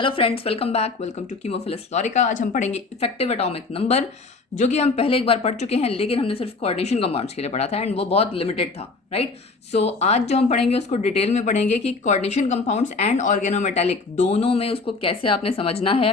Hello friends, welcome back. Welcome to कीमोफिलस लॉरिका। आज हम पढ़ेंगे इफेक्टिव एटॉमिक नंबर, जो कि हम पहले एक बार पढ़ चुके हैं, लेकिन हमने सिर्फ कोऑर्डिनेशन कंपाउंड्स के लिए पढ़ा था एंड वो बहुत लिमिटेड था, राइट। सो आज जो हम पढ़ेंगे उसको डिटेल में पढ़ेंगे कि कोऑर्डिनेशन कंपाउंड्स एंड ऑर्गेनोमेटालिक दोनों में उसको कैसे आपने समझना है।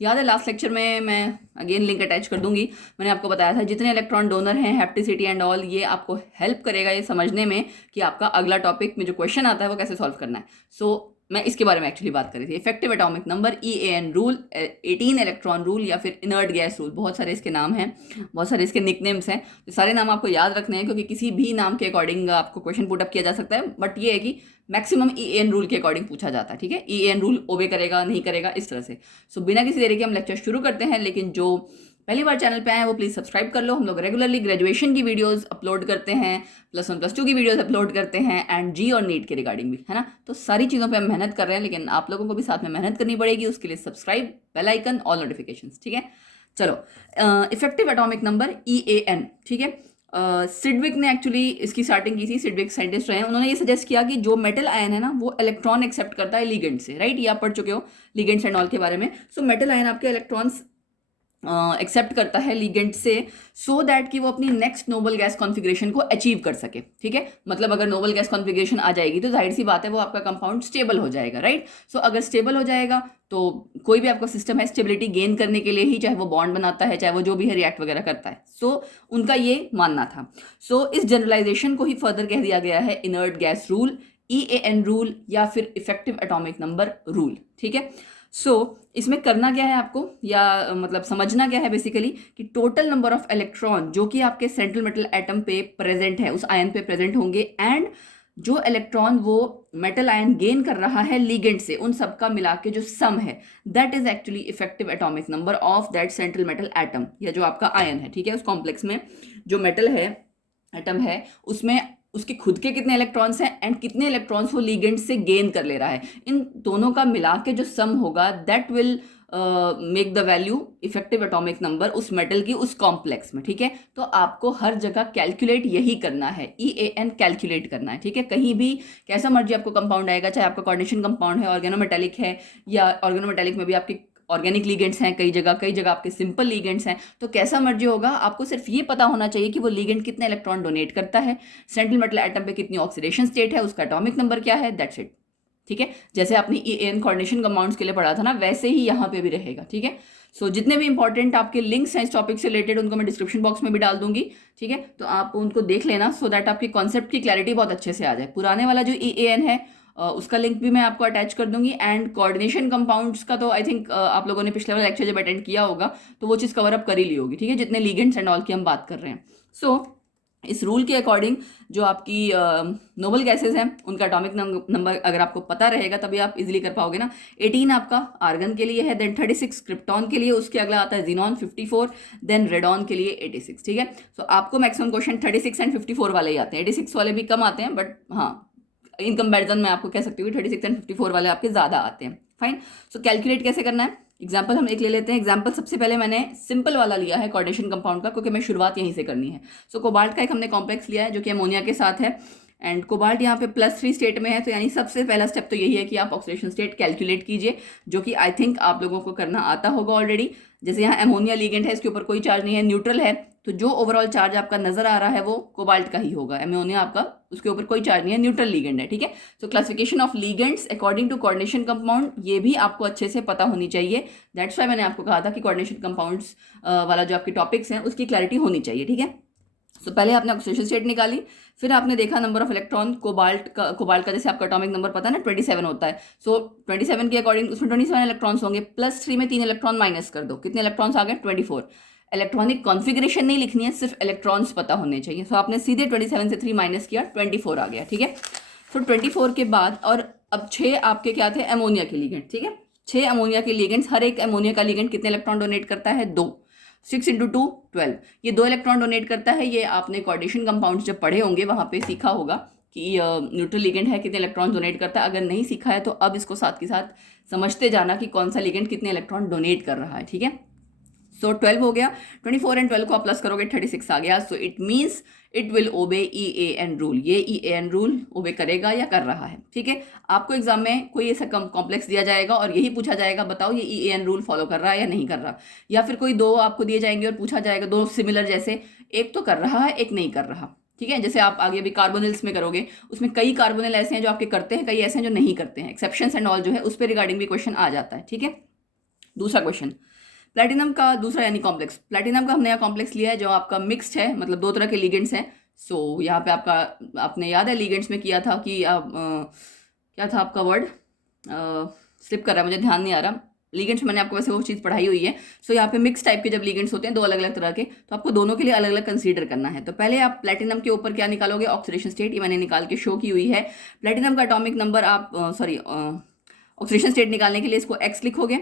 याद है लास्ट लेक्चर में मैं अगेन लिंक अटैच कर दूंगी, मैंने आपको बताया था जितने इलेक्ट्रॉन डोनर हैं, हैप्टिसिटी एंड ऑल, ये आपको हेल्प करेगा ये समझने में कि आपका अगला टॉपिक में जो क्वेश्चन आता है वो कैसे सॉल्व करना है। सो मैं इसके बारे में एक्चुअली बात कर रही थी। Effective atomic number, EAN rule, 18 electron rule या फिर इनर्ट गैस रूल, बहुत सारे इसके नाम हैं, बहुत सारे इसके निकनेम्स हैं। तो सारे नाम आपको याद रखने हैं क्योंकि किसी भी नाम के अकॉर्डिंग आपको क्वेश्चन पुटअप किया जा सकता है, बट ये है कि मैक्सिमम EAN रूल के अकॉर्डिंग पूछा जाता है, ठीक है। EAN रूल ओबे करेगा नहीं करेगा इस तरह से। सो बिना किसी देरी के हम लेक्चर शुरू करते हैं, लेकिन जो पहली बार चैनल पे आए हैं वो प्लीज़ सब्सक्राइब कर लो। हम लोग रेगुलरली ग्रेजुएशन की वीडियोस अपलोड करते हैं, +1 +2 की वीडियोस अपलोड करते हैं एंड जी और नीट के रिगार्डिंग भी, है ना। तो सारी चीज़ों पे हम मेहनत कर रहे हैं, लेकिन आप लोगों को भी साथ में मेहनत करनी पड़ेगी। उसके लिए subscribe, bell icon, all notifications, ठीक है। चलो, इफेक्टिव एटॉमिक नंबर EAN, ठीक है। सिडविक ने एक्चुअली इसकी स्टार्टिंग की थी। सिडविक साइंटिस्ट रहे हैं, उन्होंने ये सजेस्ट किया कि जो मेटल आयन है ना वो इलेक्ट्रॉन एक्सेप्ट करता है लिगेंड से, राइट। ये आप पढ़ चुके हो लिगेंड्स एंड ऑल के बारे में। सो मेटल आयन आपके इलेक्ट्रॉन्स एक्सेप्ट करता है लिगेंड से, सो दैट कि वो अपनी नेक्स्ट नोबल गैस कॉन्फ़िगरेशन को अचीव कर सके, ठीक है। मतलब अगर नोबल गैस कॉन्फ़िगरेशन आ जाएगी तो जाहिर सी बात है वो आपका कंपाउंड स्टेबल हो जाएगा, राइट। सो अगर स्टेबल हो जाएगा तो कोई भी आपका सिस्टम है स्टेबिलिटी गेन करने के लिए ही, चाहे वो बॉन्ड बनाता है, चाहे वो जो भी है रिएक्ट वगैरह करता है। सो उनका ये मानना था। सो इस जनरलाइजेशन को ही फर्दर कह दिया गया है inert gas rule, EAN rule या फिर इफेक्टिव एटॉमिक नंबर रूल, ठीक है। सो इसमें करना क्या है आपको, या मतलब समझना क्या है बेसिकली, कि टोटल नंबर ऑफ इलेक्ट्रॉन जो कि आपके सेंट्रल मेटल एटम पे प्रेजेंट है, उस आयन पे प्रेजेंट होंगे, एंड जो इलेक्ट्रॉन वो मेटल आयन गेन कर रहा है लिगेंड से, उन सब का मिला के जो सम है, that is actually effective atomic number of that central metal atom, या जो आपका आयन है, ठीक है। उस कॉम्प्लेक्स में जो मेटल है, एटम है, उसमें उसके खुद के कितने इलेक्ट्रॉन्स हैं एंड कितने इलेक्ट्रॉन्स वो लिगेंड से गेन कर ले रहा है, इन दोनों का मिला के जो सम होगा that will make the value effective atomic number उस मेटल की उस कॉम्प्लेक्स में, ठीक है। तो आपको हर जगह कैलकुलेट यही करना है, EAN कैलकुलेट करना है, ठीक है। कहीं भी कैसा मर्जी आपको कंपाउंड आएगा, चाहे आपका कोऑर्डिनेशन कंपाउंड है, ऑर्गेनोमेटालिक है, या ऑर्गेनोमेटालिक में भी आपकी ऑर्गेनिक लीगेंड्स हैं, कई जगह आपके सिंपल लीगेंड्स हैं, तो कैसा मर्जी होगा, आपको सिर्फ ये पता होना चाहिए कि वो लीगेंड कितने इलेक्ट्रॉन डोनेट करता है, सेंट्रल मेटल एटम पे कितनी ऑक्सीडेशन स्टेट है, उसका एटॉमिक नंबर क्या है, दैट्स इट, ठीक है। जैसे आपने EAN कोऑर्डिनेशन कंपाउंड्स के लिए पढ़ा था ना, वैसे ही यहाँ पे भी रहेगा, ठीक है। सो जितने भी इंपॉर्टेंट आपके लिंक्स हैं इस टॉपिक से रिलेटेड, उनको मैं डिस्क्रिप्शन बॉक्स में भी डाल दूंगी, ठीक है। तो आप उनको देख लेना, सो दैट आपकी कॉन्सेप्ट की क्लैरिटी बहुत अच्छे से आ जाए। पुराने वाला जो EAN है उसका लिंक भी मैं आपको अटैच कर दूंगी, एंड कोऑर्डिनेशन कंपाउंड्स का तो आई थिंक आप लोगों ने पिछले वाला लेक्चर जब अटेंड किया होगा तो वो चीज़ कवर अप कर ही ली होगी, ठीक है, जितने लिगेंड्स एंड ऑल की हम बात कर रहे हैं। सो इस रूल के अकॉर्डिंग जो आपकी नोबल गैसेज हैं उनका एटॉमिक नंबर अगर आपको पता रहेगा तभी आप इजीली कर पाओगे ना। 18 आपका आर्गन के लिए है, देन 36 क्रिप्टॉन के लिए, उसके अगला आता है जीनॉन 54, देन रेडॉन के लिए 86, ठीक है। सो आपको मैक्सिमम क्वेश्चन 36 एंड 54 वाले ही आते हैं, 86 वाले भी कम आते हैं, बट हाँ इन कंपैरिजन मैं आपको कह सकती हूँ 36 एंड 54 वाले आपके ज़्यादा आते हैं, फाइन। सो कैलकुलेट कैसे करना है, एग्जाम्पल हम एक ले लेते हैं। एग्जाम्पल सबसे पहले मैंने सिंपल वाला लिया है कोऑर्डिनेशन कंपाउंड का, क्योंकि मैं शुरुआत यहीं से करनी है। सो कोबाल्ट का एक हमने कॉम्प्लेक्स लिया है जो कि अमोनिया के साथ है, एंड कोबाल्ट यहाँ पे +3 स्टेट में है, तो यानी सबसे पहला स्टेप तो यही है कि आप ऑक्सीडेशन स्टेट कैलकुलेट कीजिए, जो कि आई थिंक आप लोगों को करना आता होगा ऑलरेडी। जैसे यहाँ अमोनिया लीगेंड है, इसके ऊपर कोई चार्ज नहीं है, न्यूट्रल है, तो जो ओवरऑल चार्ज आपका नजर आ रहा है वो कोबाल्ट का ही होगा। अमोनिया आपका उसके ऊपर कोई चार्ज नहीं है, न्यूट्रल लीगेंड है, ठीक है। So classification of ligands according to coordination compound, ये भी आपको अच्छे से पता होनी चाहिए। दैट्स वाई मैंने आपको कहा था कि कोऑर्डिनेशन कंपाउंड्स वाला जो आपके टॉपिक्स हैं उसकी क्लैरिटी होनी चाहिए, ठीक है। सो पहले आपने ऑक्सीडेशन स्टेट निकाली, फिर आपने देखा नंबर ऑफ इलेक्ट्रॉन, कोबाल्ट का जैसे आपका एटॉमिक नंबर पता है ना 27 होता है। सो 27 के अकॉर्डिंग उसमें 27 इलेक्ट्रॉन्स होंगे, +3 में 3 इलेक्ट्रॉन माइनस कर दो, कितने इलेक्ट्रॉन्स आ गए, 24। इलेक्ट्रॉनिक कॉन्फ़िगरेशन नहीं लिखनी है, सिर्फ इलेक्ट्रॉन्स पता होने चाहिए। सो आपने सीधे 27 से 3 माइनस किया, 24 आ गया, ठीक है। सो 24 के बाद, और अब 6 आपके क्या थे, अमोनिया के लिगेंड, ठीक है। 6 अमोनिया के लिगेंड्स, हर एक अमोनिया का लिगेंड कितने इलेक्ट्रॉन डोनेट करता है, 2। 6 × 2 12, ये 2 इलेक्ट्रॉन डोनेट करता है। ये आपने कोऑर्डिनेशन कंपाउंड्स जब पढ़े होंगे वहाँ पे सीखा होगा कि न्यूट्रल लिगेंड है कितने इलेक्ट्रॉन डोनेट करता है। अगर नहीं सीखा है तो अब इसको साथ के साथ समझते जाना कि कौन सा लिगेंड कितने इलेक्ट्रॉन डोनेट कर रहा है, ठीक है। सो 12 हो गया, 24 एंड 12 को आप प्लस करोगे 36 आ गया। So it means it will obey EAN rule. ये EAN रूल ओबे करेगा या कर रहा है, ठीक है। आपको एग्जाम में कोई ऐसा कॉम्प्लेक्स दिया जाएगा और यही पूछा जाएगा बताओ ये EAN रूल फॉलो कर रहा है या नहीं कर रहा, या फिर कोई दो आपको दिए जाएंगे और पूछा जाएगा दो सिमिलर जैसे, एक तो कर रहा है एक नहीं कर रहा, ठीक है। जैसे आप आगे भी कार्बोनिल्स में करोगे, उसमें कई कार्बोनिल ऐसे हैं जो आपके करते हैं, कई ऐसे हैं जो नहीं करते हैं, एक्सेप्शंस एंड ऑल जो है उस पर रिगार्डिंग भी क्वेश्चन आ जाता है, ठीक है। दूसरा क्वेश्चन प्लैटिनम का दूसरा यानी कॉम्प्लेक्स। प्लैटिनम का हमने यहाँ कॉम्प्लेक्स लिया है जो आपका मिक्स्ड है, मतलब दो तरह के लिगेंड्स हैं। सो यहाँ पे आपका आपने याद है लिगेंड्स में किया था कि क्या था आपका वर्ड, स्लिप कर रहा है मुझे, ध्यान नहीं आ रहा। लिगेंड्स मैंने आपको वैसे वो चीज़ पढ़ाई हुई है। सो यहाँ पे मिक्स टाइप के जब लिगेंड्स होते हैं दो अलग अलग तरह के, तो आपको दोनों के लिए अलग अलग कंसीडर करना है। तो पहले आप प्लैटिनम के ऊपर क्या निकालोगे, ऑक्सीडेशन स्टेट, ये मैंने निकाल के शो की हुई है। प्लैटिनम का एटॉमिक नंबर आप ऑक्सीडेशन स्टेट निकालने के लिए इसको एक्स लिखोगे।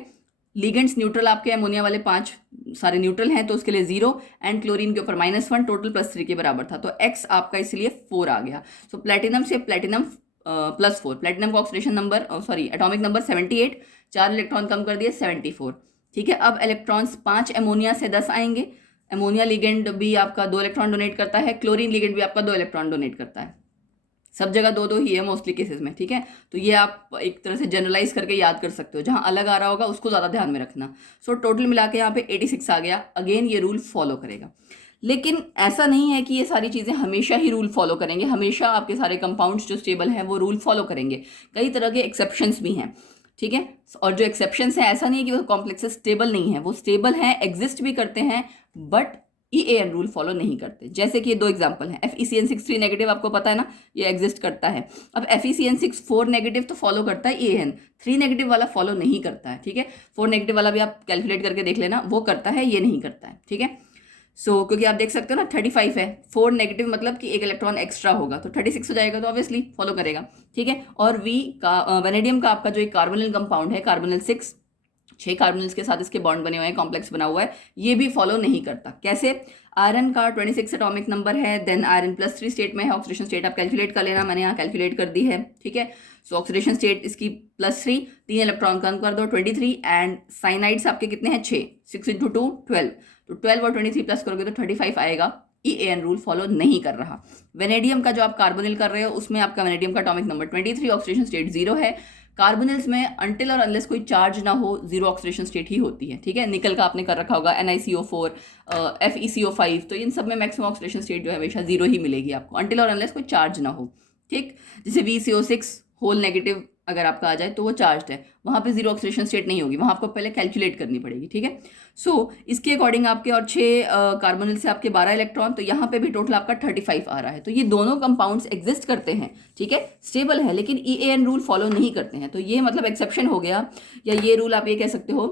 लिगेंड्स न्यूट्रल आपके अमोनिया वाले 5 सारे न्यूट्रल हैं तो उसके लिए 0 एंड क्लोरीन के ऊपर -1, टोटल +3 के बराबर था, तो x आपका इसलिए 4 आ गया। सो प्लैटिनम से प्लैटिनम +4, प्लैटिनम का oxidation number atomic number 78, 4 electron कम कर दिए 74, ठीक है। अब इलेक्ट्रॉन्स 5 अमोनिया से 10 आएंगे। अमोनिया लिगेंड भी आपका 2 इलेक्ट्रॉन डोनेट करता है, क्लोरीन लिगेंड भी आपका 2 इलेक्ट्रॉन डोनेट करता है, सब जगह 2-2 ही है मोस्टली केसेस में, ठीक है। तो ये आप एक तरह से जनरलाइज करके याद कर सकते हो, जहाँ अलग आ रहा होगा उसको ज़्यादा ध्यान में रखना। सो टोटल मिला के यहाँ पे 86 आ गया। अगेन ये रूल फॉलो करेगा, लेकिन ऐसा नहीं है कि ये सारी चीज़ें हमेशा ही रूल फॉलो करेंगे, हमेशा आपके सारे कंपाउंड्स जो स्टेबल हैं वो रूल फॉलो करेंगे। कई तरह के एक्सेप्शंस भी हैं, ठीक है। और जो एक्सेप्शंस हैं ऐसा नहीं है कि वो कॉम्प्लेक्सेस स्टेबल नहीं है, वो स्टेबल हैं, एग्जिस्ट भी करते हैं, बट EAN रूल फॉलो नहीं करते। जैसे कि ये 2 एग्जांपल हैं, FeCN6 3 नेगेटिव आपको पता है ना, ये एग्जिस्ट करता है। अब FeCN6 4 नेगेटिव तो फॉलो करता है EAN, 3 नेगेटिव वाला फॉलो नहीं करता है, ठीक है। 4 नेगेटिव वाला भी आप कैलकुलेट करके देख लेना, वो करता है, ये नहीं करता है, ठीक है। सो क्योंकि आप देख सकते हो ना 35 है, 4 नेगेटिव मतलब कि एक इलेक्ट्रॉन एक्स्ट्रा होगा तो 36 हो जाएगा, तो ऑब्वियसली फॉलो करेगा, ठीक है। और वेनेडियम का आपका जो एक कार्बोनिल कंपाउंड है, कार्बोनिल 6 कार्बोनिल्स के साथ इसके बॉन्ड बने हुए हैं, कॉम्प्लेक्स बना हुआ है, ये भी फॉलो नहीं करता। कैसे, आयरन का 26 एटॉमिक नंबर है, देन आयरन +3 स्टेट में है, ऑक्सीडेशन स्टेट आप कैलकुलेट कर लेना, मैंने यहाँ कैलकुलेट कर दी है, ठीक है। सो ऑक्सीडेशन स्टेट इसकी +3, 3 इलेक्ट्रॉन कम कर दो 23, एंड साइनाइड्स आपके कितने हैं 6 × 2 12, तो 12 और 23 प्लस करोगे तो 35 आएगा। EAN रूल फॉलो नहीं कर रहा। वेनेडियम का जो आप कार्बोनिल कर रहे हो उसमें आपका वेनेडियम का एटॉमिक नंबर 23, ऑक्सीडेशन स्टेट 0 है। कार्बोनिल्स में अनटिल और अनलेस कोई चार्ज ना हो 0 ऑक्सीडेशन स्टेट ही होती है, ठीक है। निकल का आपने कर रखा होगा NiCO4, FeCO5, तो इन सब में मैक्सिमम ऑक्सीडेशन स्टेट जो है हमेशा 0 ही मिलेगी आपको, अनटिल और अनलेस कोई चार्ज ना हो, ठीक। जैसे VCO6 होल नेगेटिव अगर आपका आ जाए तो वो चार्ज है, वहाँ पे 0 ऑक्सीडेशन स्टेट नहीं होगी, वहाँ आपको पहले कैलकुलेट करनी पड़ेगी, ठीक है। सो इसके अकॉर्डिंग आपके और 6 कार्बोनिल से आपके 12 इलेक्ट्रॉन, तो यहाँ पे भी टोटल आपका 35 आ रहा है। तो ये दोनों कंपाउंड्स एग्जिस्ट करते हैं, ठीक है, स्टेबल है, लेकिन EAN रूल फॉलो नहीं करते हैं, तो ये मतलब एक्सेप्शन हो गया, या ये रूल आप ये कह सकते हो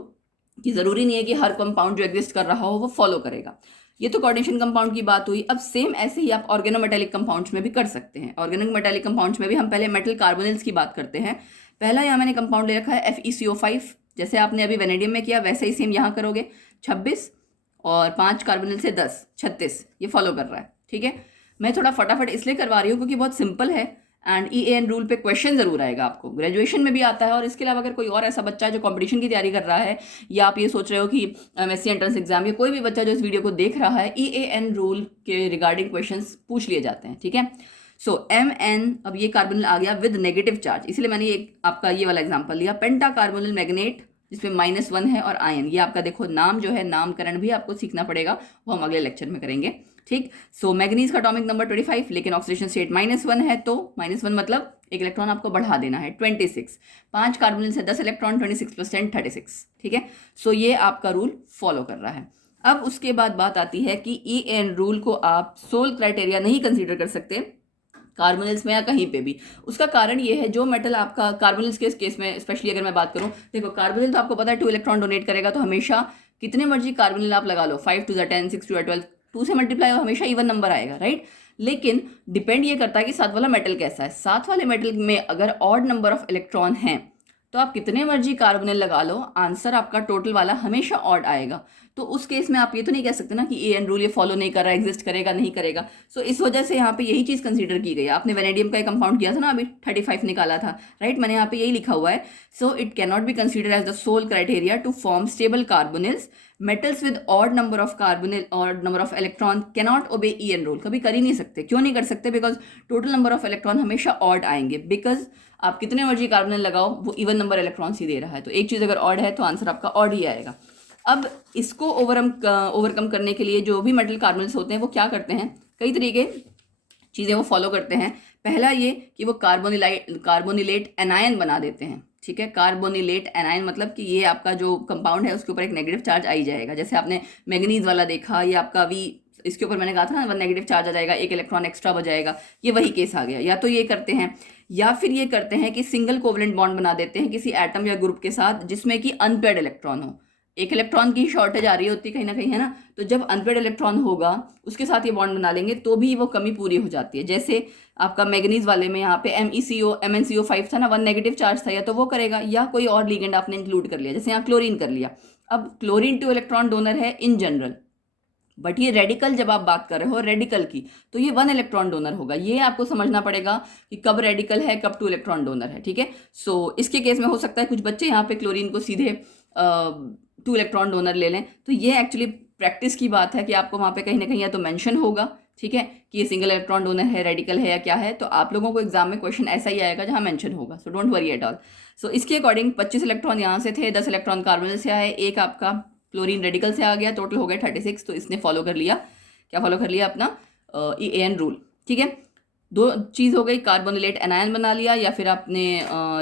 कि ज़रूरी नहीं है कि हर कंपाउंड जो एग्जिस्ट कर रहा हो वो फॉलो करेगा। ये तो कोऑर्डिनेशन कंपाउंड की बात हुई। अब सेम ऐसे ही आप ऑर्गेनोमेटेलिक कंपाउंड्स में भी कर सकते हैं। ऑर्गेनोमेटेलिक कंपाउंड्स में भी हम पहले मेटल कार्बोनिल्स की बात करते हैं। पहला यहाँ मैंने कंपाउंड ले रखा है FeCO5, जैसे आपने अभी वेनेडियम में किया वैसे ही सेम यहाँ करोगे, 26 और 5 कार्बोनिल से 10, 36, ये फॉलो कर रहा है, ठीक है। मैं थोड़ा फटाफट इसलिए करवा रही हूँ क्योंकि बहुत सिंपल है, एंड EAN रूल पे क्वेश्चन जरूर आएगा आपको, ग्रेजुएशन में भी आता है। और इसके अलावा अगर कोई और ऐसा बच्चा है जो कंपटीशन की तैयारी कर रहा है, या आप ये सोच रहे हो कि MSc एंट्रेंस एग्जाम, या कोई भी बच्चा जो इस वीडियो को देख रहा है, EAN रूल के रिगार्डिंग क्वेश्चंस पूछ लिए जाते हैं, ठीक है। सो MN, अब ये कार्बोनिल आ गया विद नेगेटिव चार्ज, इसलिए मैंने आपका ये वाला एग्जाम्पल लिया। पेंटा कार्बोनिल मैग्नेट जिसमें -1 है, और आयन, ये आपका देखो नाम जो है, नामकरण भी आपको सीखना पड़ेगा, वो हम अगले लेक्चर में करेंगे, ठीक। सो मैग्नीज का एटॉमिक नंबर 25, लेकिन ऑक्सीडेशन स्टेट -1 है, तो -1 मतलब एक इलेक्ट्रॉन आपको बढ़ा देना है, 26, 5 कार्बोनिल से 10 इलेक्ट्रॉन, 26 + 10 36, ठीक है। सो ये आपका रूल फॉलो कर रहा है। अब उसके बाद बात आती है कि EAN रूल को आप सोल क्राइटेरिया नहीं कंसीडर कर सकते कार्बोनिल्स में या कहीं पे भी। उसका कारण ये है, जो मेटल आपका कार्बोनिल्स के केस में स्पेशली अगर मैं बात करूं, देखो कार्बोनिल तो आपको पता है 2 इलेक्ट्रॉन डोनेट करेगा, तो हमेशा कितने मर्जी कार्बोनिल आप लगा लो, 5 × 10, 6 × 12, 2 से मल्टीप्लाई हमेशा इवन नंबर आएगा, राइट। लेकिन डिपेंड ये करता है कि साथ वाला मेटल कैसा है। साथ वाले मेटल में अगर ऑड नंबर ऑफ इलेक्ट्रॉन हैं तो आप कितने मर्जी कार्बोनिल लगा लो, आंसर आपका टोटल वाला हमेशा ऑड आएगा। तो उस केस में आप ये तो नहीं कह सकते ना कि EAN रूल ये फॉलो नहीं कर रहा, एग्जिस्ट करेगा नहीं करेगा। सो इस वजह से यहाँ पे यही चीज़ कंसीडर की गई है। आपने वेनेडियम का एक कंपाउंड किया था ना, अभी 35 निकाला था, राइट, मैंने यहाँ पे यही लिखा हुआ है। So it can not be consider as the sole criteria to form stable carbonyls metals with odd number of carbonyl odd number of electron cannot obey EAN rule, कभी कर ही नहीं सकते। क्यों नहीं कर सकते? Because total number of electron हमेशा odd आएंगे, बिकॉज आप कितने मर्जी कार्बोनिल लगाओ वो इवन नंबर इलेक्ट्रॉन्स ही दे रहा है, तो एक चीज़ अगर ऑड है तो आंसर आपका ऑड ही आएगा। अब इसको ओवरकम करने के लिए जो भी मेटल कार्बोनिल्स होते हैं वो क्या करते हैं, कई तरीके चीज़ें वो फॉलो करते हैं। पहला ये कि वो कार्बोनिलेट एनायन बना देते हैं, ठीक है। कार्बोनिलेट एनायन मतलब कि ये आपका जो कंपाउंड है उसके ऊपर एक नेगेटिव चार्ज आई जाएगा, जैसे आपने मैंगनीज वाला देखा, ये आपका भी इसके ऊपर मैंने कहा था ना, वन नेगेटिव चार्ज आ जाएगा, एक इलेक्ट्रॉन एक्स्ट्रा हो जाएगा, ये वही केस आ गया। या तो ये करते हैं, या फिर ये करते हैं कि सिंगल कोवलेंट बॉन्ड बना देते हैं किसी एटम या ग्रुप के साथ जिसमें कि अनपेयर्ड इलेक्ट्रॉन हो। एक इलेक्ट्रॉन की शॉर्टेज आ रही होती है कहीं ना कहीं, है ना, तो जब अनपेयर्ड इलेक्ट्रॉन होगा उसके साथ ये बॉन्ड बना लेंगे तो भी वो कमी पूरी हो जाती है। जैसे आपका मैग्नीज वाले में यहाँ पे MnCO5 था ना, वन नेगेटिव चार्ज था, या तो वो करेगा या कोई और लिगेंड आपने इंक्लूड कर लिया, जैसे यहाँ क्लोरीन कर लिया। अब क्लोरीन 2 इलेक्ट्रॉन डोनर है इन जनरल, बट ये रेडिकल जब आप बात कर रहे हो रेडिकल की, तो ये 1 इलेक्ट्रॉन डोनर होगा। ये आपको समझना पड़ेगा कि कब रेडिकल है, कब 2 इलेक्ट्रॉन डोनर है, ठीक है। सो इसके केस में हो सकता है कुछ बच्चे यहाँ पे क्लोरीन को सीधे 2 इलेक्ट्रॉन डोनर ले लें, तो ये एक्चुअली प्रैक्टिस की बात है कि आपको वहाँ पे कहीं ना कहीं या तो मेंशन होगा, ठीक है, कि ये सिंगल इलेक्ट्रॉन डोनर है, रेडिकल है या क्या है, तो आप लोगों को एग्जाम में क्वेश्चन ऐसा ही आएगा जहाँ मेंशन होगा। So don't worry at all. So इसके अकॉर्डिंग 25 इलेक्ट्रॉन यहाँ से थे, 10 इलेक्ट्रॉन कार्बन से आए, एक आपका क्लोरीन रेडिकल से आ गया, टोटल हो गया 36। तो इसने फॉलो कर लिया, क्या फॉलो कर लिया अपना EAN रूल, ठीक है। दो चीज़ हो गई, कार्बोनिलेट एनायन बना लिया, या फिर आपने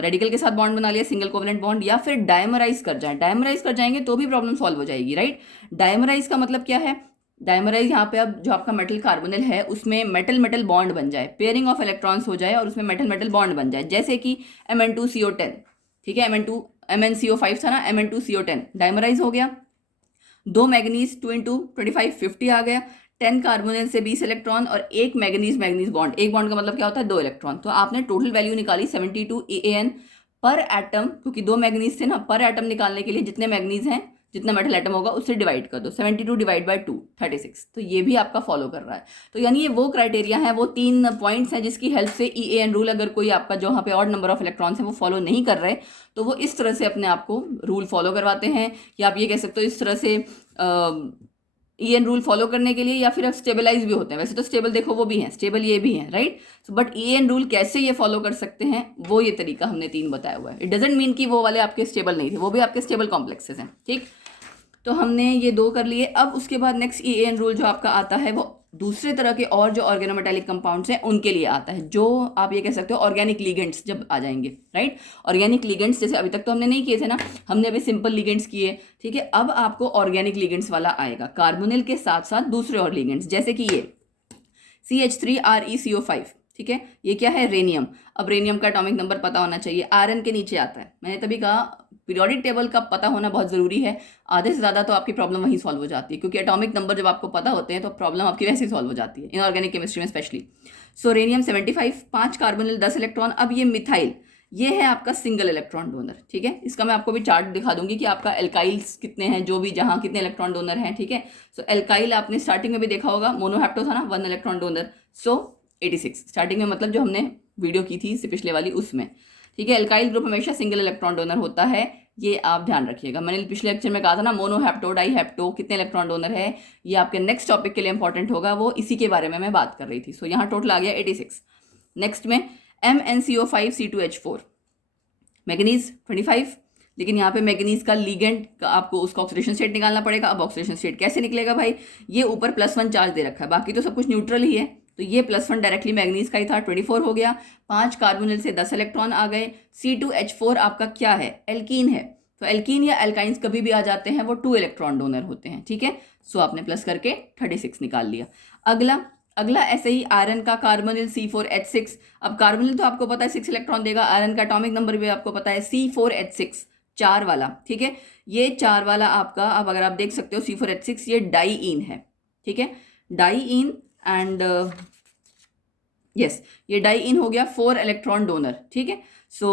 रेडिकल के साथ बॉन्ड बना लिया सिंगल कोवलेंट बॉन्ड, या फिर डायमराइज कर जाए। डायमराइज कर जाएंगे तो भी प्रॉब्लम सॉल्व हो जाएगी, राइट। डायमराइज का मतलब क्या है? डायमराइज यहाँ पे अब जो आपका मेटल कार्बोनिल है उसमें मेटल मेटल बॉन्ड बन जाए, पेयरिंग ऑफ इलेक्ट्रॉन्स हो जाए और उसमें मेटल मेटल बॉन्ड बन जाए, जैसे कि Mn2CO10, ठीक है। MnCO5 था ना, Mn2CO10 डायमराइज हो गया। 2 मैग्नीज 2 × 25 50 आ गया, 10 कार्बोनिल से 20 इलेक्ट्रॉन और एक मैग्नीज बॉन्ड, एक बॉन्ड का मतलब क्या होता है 2 इलेक्ट्रॉन। तो आपने टोटल वैल्यू निकाली 72 EAN पर एटम, क्योंकि 2 मैग्नीज थे ना, पर एटम निकालने के लिए जितने मैग्नीज हैं, जितना मेटल एटम होगा उससे डिवाइड कर दो, 72 डिवाइड बाई 2 36। तो ये भी आपका फॉलो कर रहा है। तो यानी ये वो क्राइटेरिया है, वो 3 पॉइंट्स हैं जिसकी हेल्प से EAN रूल, अगर कोई आपका जो वहाँ पे ऑड नंबर ऑफ इलेक्ट्रॉन्स है वो फॉलो नहीं कर रहे तो वो इस तरह से अपने आप को रूल फॉलो करवाते हैं। या आप ये कह सकते हो इस तरह से EAN रूल फॉलो करने के लिए, या फिर अब स्टेबलाइज भी होते हैं। वैसे तो स्टेबल देखो वो भी हैं, स्टेबल ये भी हैं, right. So but EAN rule कैसे ये फॉलो कर सकते हैं वो ये तरीका हमने 3 बताया हुआ है। इट डजेंट मीन कि वो वाले आपके स्टेबल नहीं थे, वो भी आपके स्टेबल कॉम्प्लेक्सेस हैं, ठीक। तो हमने ये 2 कर लिए। अब उसके बाद नेक्स्ट EAN रूल जो आपका आता है वो दूसरे तरह के और जो ऑर्गेनोमेटालिक कंपाउंड्स हैं उनके लिए आता है, जो आप ये कह सकते हो ऑर्गेनिक लिगेंड्स जब आ जाएंगे, राइट। ऑर्गेनिक लिगेंड्स जैसे अभी तक तो हमने नहीं किए थे ना, हमने अभी सिंपल लिगेंड्स किए, ठीक है। अब आपको ऑर्गेनिक लिगेंड्स वाला आएगा, कार्बोनिल के साथ साथ दूसरे और लिगेंड्स, जैसे कि ये CH3ReCO5, ठीक है। ये क्या है? रेनियम। अब रेनियम का एटॉमिक नंबर पता होना चाहिए, Rn के नीचे आता है। मैंने तभी कहा पीरियोडिक टेबल का पता होना बहुत ज़रूरी है, आधे से ज़्यादा तो आपकी प्रॉब्लम वहीं सॉल्व हो जाती है, क्योंकि एटॉमिक नंबर जब आपको पता होते हैं तो प्रॉब्लम आपकी वैसे ही सॉल्व हो जाती है, इनऑर्गेनिक केमिस्ट्री में स्पेशली। सो रेनियम 75, 5 कार्बोनिल 10 इलेक्ट्रॉन। अब ये मिथाइल, ये है आपका सिंगल इलेक्ट्रॉन डोनर, ठीक है। इसका मैं आपको भी चार्ट दिखा दूंगी कि आपका एल्काइल्स कितने हैं, जो भी जहाँ कितने इलेक्ट्रॉन डोनर हैं, ठीक है। सो एल्काइल आपने स्टार्टिंग में भी देखा होगा, मोनोहैप्टो था ना, 1 इलेक्ट्रॉन डोनर। सो 86 स्टार्टिंग में, मतलब जो हमने वीडियो की थी इससे पिछले वाली उसमें, ठीक है। एल्काइल ग्रुप हमेशा सिंगल इलेक्ट्रॉन डोनर होता है, ये आप ध्यान रखिएगा। मैंने पिछले लेक्चर में कहा था ना, मोनोहैप्टो डाईहैप्टो कितने इलेक्ट्रॉन डोनर है, ये आपके नेक्स्ट टॉपिक के लिए इंपॉर्टेंट होगा, वो इसी के बारे में मैं बात कर रही थी। सो यहाँ टोटल आ गया 86। नेक्स्ट में MnCO5C2H4, मैग्नीज 25, लेकिन यहाँ पे मैग्नीज का लिगेंड का आपको उसका ऑक्सीडेशन स्टेट निकालना पड़ेगा। अब ऑक्सीडेशन स्टेट कैसे निकलेगा भाई, ये ऊपर +1 चार्ज दे रखा है, बाकी तो सब कुछ न्यूट्रल ही है, तो ये +1 डायरेक्टली मैग्नीज का ही था, 24 हो गया। 5 कार्बोनिल से 10 इलेक्ट्रॉन आ गए। C2H4 आपका क्या है? एल्कीन है। तो एल्कीन या एल्काइंस कभी भी आ जाते हैं, वो 2 इलेक्ट्रॉन डोनर होते हैं, ठीक है। सो आपने प्लस करके 36 निकाल लिया। अगला ऐसे ही आयरन का कार्बोनिल C4H6। अब कार्बोनिल तो आपको पता है 6 इलेक्ट्रॉन देगा, आयरन का एटॉमिक नंबर भी आपको पता है C4H6, 4 वाला, ठीक है। ये 4 वाला आपका, अब अगर आप देख सकते हो C4H6 ये डाईइन है, ठीक है, डाईइन एंड यस ये डाईइन हो गया 4 इलेक्ट्रॉन डोनर, ठीक है। सो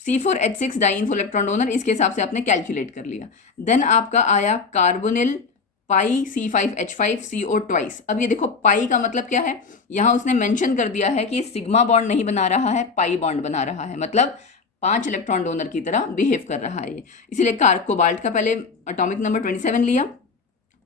C4H6 डाईइन 4 इलेक्ट्रॉन डोनर, इसके हिसाब से आपने कैलकुलेट कर लिया। देन आपका आया कार्बोनिल पाई C5H5 CO ट्वाइस। अब ये देखो पाई का मतलब क्या है, यहाँ उसने मेंशन कर दिया है कि सिग्मा बॉन्ड नहीं बना रहा है, पाई बॉन्ड बना रहा है, मतलब 5 इलेक्ट्रॉन डोनर की तरह बिहेव कर रहा है ये। इसीलिए कोबाल्ट का पहले एटॉमिक नंबर 27 लिया,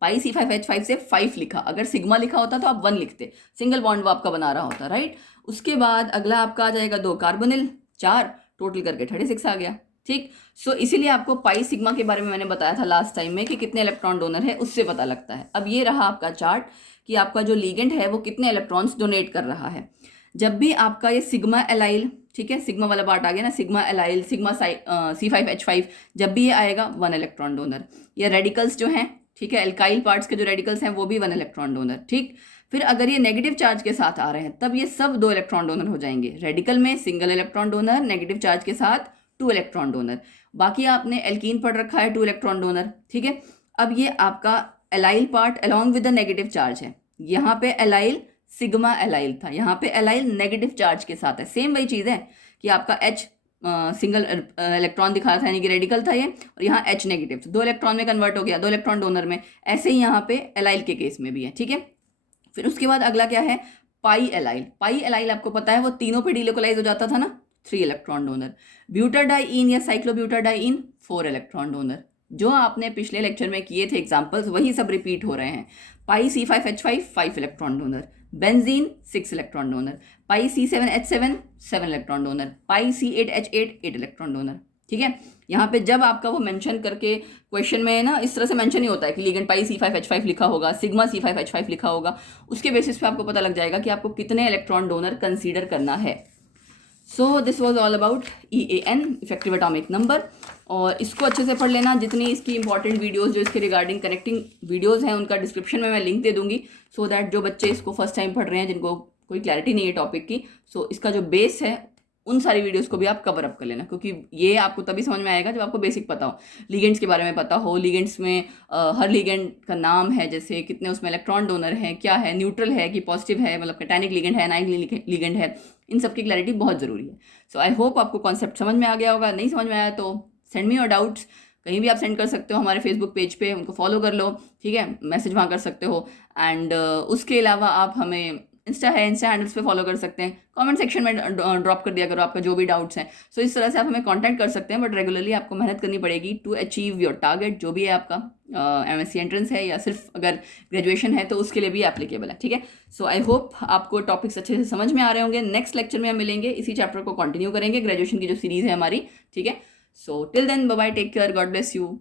पाई C5H5 से 5 लिखा। अगर सिग्मा लिखा होता तो आप 1 लिखते, सिंगल बॉन्ड वो आपका बना रहा होता, राइट। उसके बाद अगला आपका आ जाएगा 2 कार्बोनिल, 4 टोटल करके 36 आ गया, ठीक। सो इसीलिए आपको पाई सिग्मा के बारे में मैंने बताया था लास्ट टाइम में कि कितने इलेक्ट्रॉन डोनर है, उससे पता लगता है। अब ये रहा आपका चार्ट कि आपका जो लिगेंड है वो कितने इलेक्ट्रॉन्स डोनेट कर रहा है। जब भी आपका ये सिग्मा एलाइल, ठीक है, सिग्मा वाला पार्ट आ गया ना, सिग्मा एलाइल, सिग्मा C5H5, जब भी ये आएगा 1 इलेक्ट्रॉन डोनर। ये रेडिकल्स जो हैं, ठीक है, एल्काइल पार्ट्स के जो रेडिकल्स हैं वो भी 1 इलेक्ट्रॉन डोनर, ठीक। फिर अगर ये नेगेटिव चार्ज के साथ आ रहे हैं तब ये सब 2 इलेक्ट्रॉन डोनर हो जाएंगे। रेडिकल में single electron donor, negative charge के साथ 2 इलेक्ट्रॉन डोनर। बाकी आपने एल्कीन पढ़ रखा है 2 इलेक्ट्रॉन डोनर, ठीक है। अब ये आपका allyl part along with the negative charge है। यहाँ पे एलाइल सिग्मा एलाइल था, यहाँ पे एलाइल नेगेटिव चार्ज के साथ है। सेम वही चीज़ है कि आपका H सिंगल इलेक्ट्रॉन दिखा रहा था, यानी कि रेडिकल था ये, और यहाँ H नेगेटिव, 2 इलेक्ट्रॉन में कन्वर्ट हो गया, 2 इलेक्ट्रॉन डोनर में। ऐसे ही यहाँ पे एलाइल के केस में भी है, ठीक है। फिर उसके बाद अगला क्या है, पाई एलाइल। पाई एलाइल आपको पता है वो तीनों पे डीलोकलाइज हो जाता था ना, 3 इलेक्ट्रॉन डोनर। ब्यूटाडाइइन या साइक्लोब्यूटाडाइइन 4 इलेक्ट्रॉन डोनर। जो आपने पिछले लेक्चर में किए थे एग्जाम्पल्स वही सब रिपीट हो रहे हैं। Pi C5H5 5 electron donor, benzene 6 electron donor, pi C7H7 7 electron donor, pi C8H8 8 electron donor, ठीक है। यहाँ पे जब आपका वो मेंशन करके क्वेश्चन में ना इस तरह से मेंशन ही होता है कि लिगेंड पाई C5H5 लिखा होगा, सिग्मा C5H5 लिखा होगा, उसके बेसिस पे आपको पता लग जाएगा कि आपको कितने इलेक्ट्रॉन डोनर कंसीडर करना है। So this was all about EAN, effective atomic number. और इसको अच्छे से पढ़ लेना। जितनी इसकी इंपॉर्टेंट वीडियोस जो इसके रिगार्डिंग कनेक्टिंग वीडियोस हैं उनका डिस्क्रिप्शन में मैं लिंक दे दूंगी, सो दैट जो बच्चे इसको फर्स्ट टाइम पढ़ रहे हैं, जिनको कोई क्लैरिटी नहीं है टॉपिक की, सो इसका जो बेस है उन सारी वीडियोस को भी आप कवर अप कर लेना, क्योंकि ये आपको तभी समझ में आएगा जब आपको बेसिक पता हो, लिगेंड्स के बारे में पता हो। लिगेंड्स में हर लिगेंड का नाम है, जैसे कितने उसमें इलेक्ट्रॉन डोनर हैं, क्या है, न्यूट्रल है कि पॉजिटिव है, मतलब कैटायनिक लिगेंड है, एनायनिक लिगेंड है, इन सब की क्लैरिटी बहुत ज़रूरी है। सो आई होप आपको कॉन्सेप्ट समझ में आ गया होगा। नहीं समझ में आया तो सेंड मी योर डाउट्स, कहीं भी आप सेंड कर सकते हो, हमारे फेसबुक पेज पे उनको फॉलो कर लो, ठीक है, मैसेज वहाँ कर सकते हो। एंड उसके अलावा आप हमें इंस्टा हैंडल्स पे फॉलो कर सकते हैं, कमेंट सेक्शन में ड्रॉप कर दिया करो आपका जो भी डाउट्स हैं। सो इस तरह से आप हमें कांटेक्ट कर सकते हैं, बट रेगुलरली आपको मेहनत करनी पड़ेगी टू अचीव योर टारगेट, जो भी है आपका MSc एंट्रेंस है या सिर्फ अगर ग्रेजुएशन है तो उसके लिए भी एप्लीकेबल है, ठीक है। सो आई होप आपको टॉपिक्स अच्छे से समझ में आ रहे होंगे। नेक्स्ट लेक्चर में हम मिलेंगे, इसी चैप्टर को कंटिन्यू करेंगे, ग्रेजुएशन की जो सीरीज़ है हमारी, ठीक है। So till then bye bye, take care, God bless you.